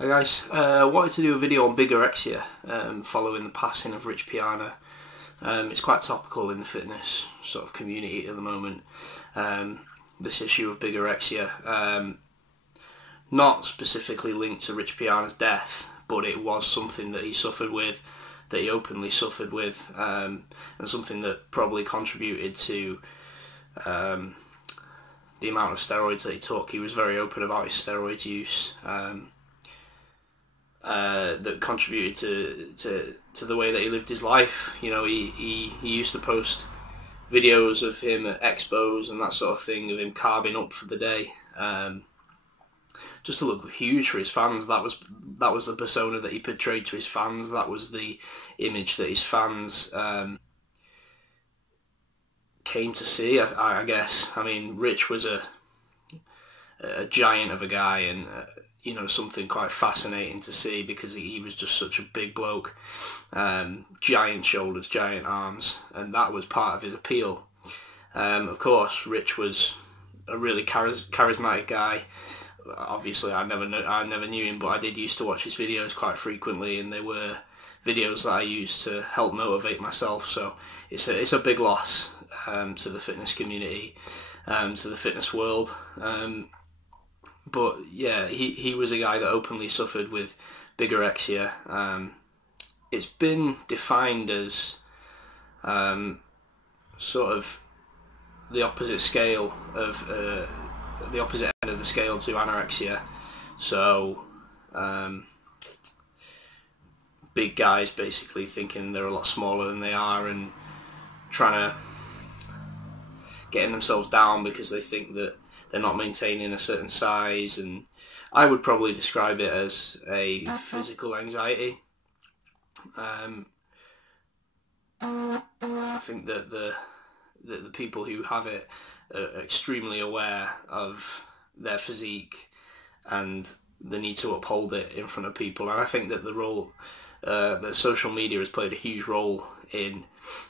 Hi guys, I wanted to do a video on Bigorexia following the passing of Rich Piana. It's quite topical in the fitness sort of community at the moment, this issue of Bigorexia. Not specifically linked to Rich Piana's death, but it was something that he suffered with, that he openly suffered with, and something that probably contributed to the amount of steroids that he took. He was very open about his steroid use. That contributed to the way that he lived his life. You know, he used to post videos of him at expos and that sort of thing, of him carving up for the day, just to look huge for his fans. That was the persona that he portrayed to his fans. That was the image that his fans came to see, I guess. I mean, Rich was a giant of a guy, and you know, something quite fascinating to see, because he was just such a big bloke, giant shoulders, giant arms, and that was part of his appeal. Of course, Rich was a really charismatic guy. Obviously, I never knew him, but I did used to watch his videos quite frequently, and they were videos that I used to help motivate myself. So it's a big loss to the fitness community, to the fitness world. But yeah, he was a guy that openly suffered with Bigorexia. It's been defined as sort of the opposite scale of the opposite end of the scale to anorexia. So big guys basically thinking they're a lot smaller than they are, and trying to getting themselves down because they think that they're not maintaining a certain size. And I would probably describe it as a physical anxiety. I think that the people who have it are extremely aware of their physique and the need to uphold it in front of people. And I think that the role that social media has played a huge role in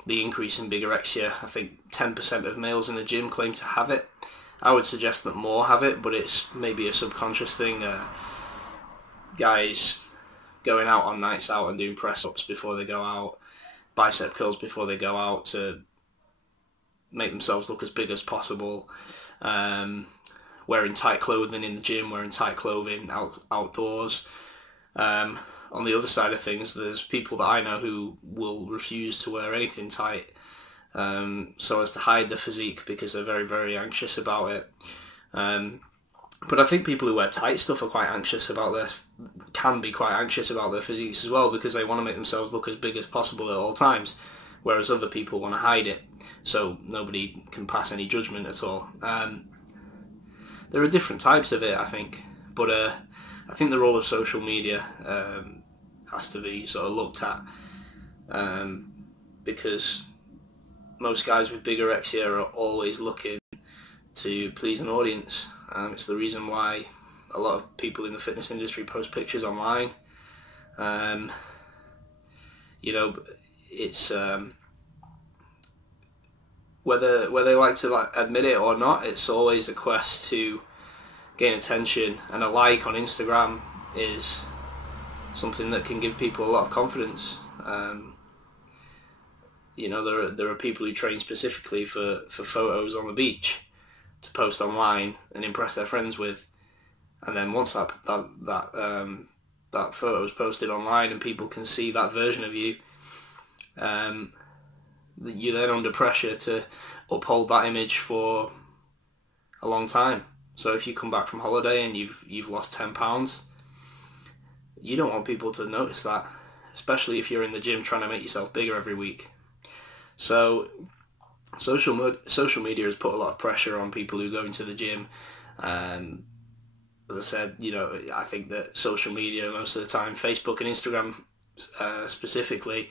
the increase in Bigorexia. I think 10% of males in the gym claim to have it. I would suggest that more have it, but it's maybe a subconscious thing. Guys going out on nights out and doing press-ups before they go out, bicep curls before they go out to make themselves look as big as possible, wearing tight clothing in the gym, wearing tight clothing outdoors. On the other side of things, there's people that I know who will refuse to wear anything tight, so as to hide their physique, because they're very, very anxious about it. But I think people who wear tight stuff can be quite anxious about their physiques as well, because they want to make themselves look as big as possible at all times, whereas other people want to hide it, so nobody can pass any judgment at all. There are different types of it, I think, but I think the role of social media has to be sort of looked at, because most guys with Bigorexia are always looking to please an audience. It's the reason why a lot of people in the fitness industry post pictures online. You know, it's whether they like to admit it or not, it's always a quest to gain attention, and a like on Instagram is something that can give people a lot of confidence. You know, there are people who train specifically for photos on the beach to post online and impress their friends with, and then once that photo is posted online and people can see that version of you, you're then under pressure to uphold that image for a long time. So if you come back from holiday and you've lost 10 pounds, you don't want people to notice that, especially if you're in the gym trying to make yourself bigger every week. So social media has put a lot of pressure on people who go into the gym. As I said, you know, I think that social media most of the time, Facebook and Instagram specifically,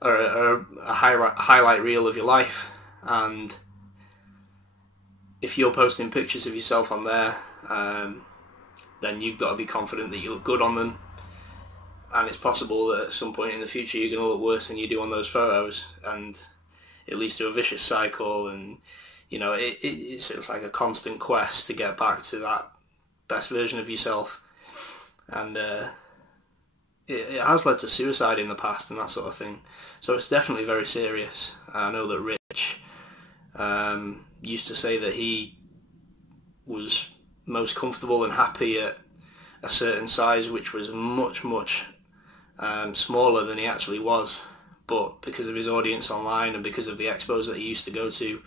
are a highlight reel of your life. And if you're posting pictures of yourself on there, then you've got to be confident that you look good on them. And it's possible that at some point in the future you're going to look worse than you do on those photos, and it leads to a vicious cycle. And you know, it's like a constant quest to get back to that best version of yourself. and it has led to suicide in the past and that sort of thing. So it's definitely very serious. I know that Rich used to say that he was most comfortable and happy at a certain size, which was much smaller than he actually was, but because of his audience online and because of the expos that he used to go to,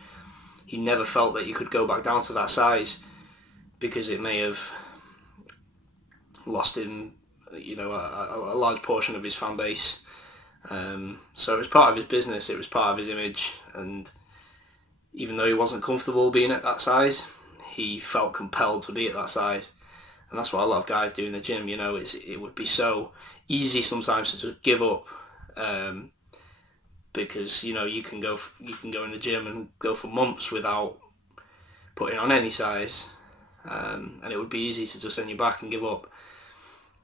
he never felt that he could go back down to that size, because it may have lost him, you know, a large portion of his fan base. So it was part of his business, it was part of his image, and even though he wasn't comfortable being at that size, he felt compelled to be at that size. And that's what a lot of guys do in the gym, you know. It would be so easy sometimes to just give up, because, you know, you can go in the gym and go for months without putting on any size, and it would be easy to just send you back and give up.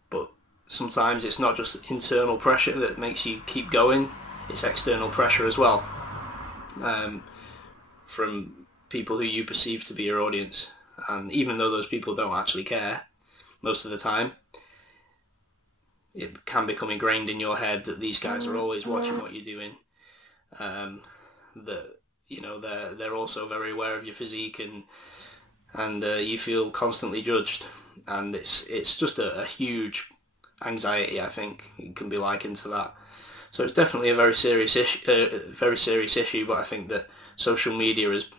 But sometimes it's not just internal pressure that makes you keep going, it's external pressure as well, from people who you perceive to be your audience. And even though those people don't actually care most of the time, it can become ingrained in your head that these guys are always watching what you're doing, that, you know, they're also very aware of your physique, and you feel constantly judged, and it's just a huge anxiety, I think. It can be likened to that. So it's definitely a very serious issue, but I think that social media has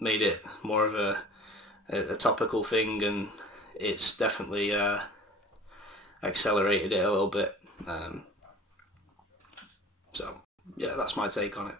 made it more of a topical thing, and it's definitely accelerated it a little bit. So yeah, that's my take on it.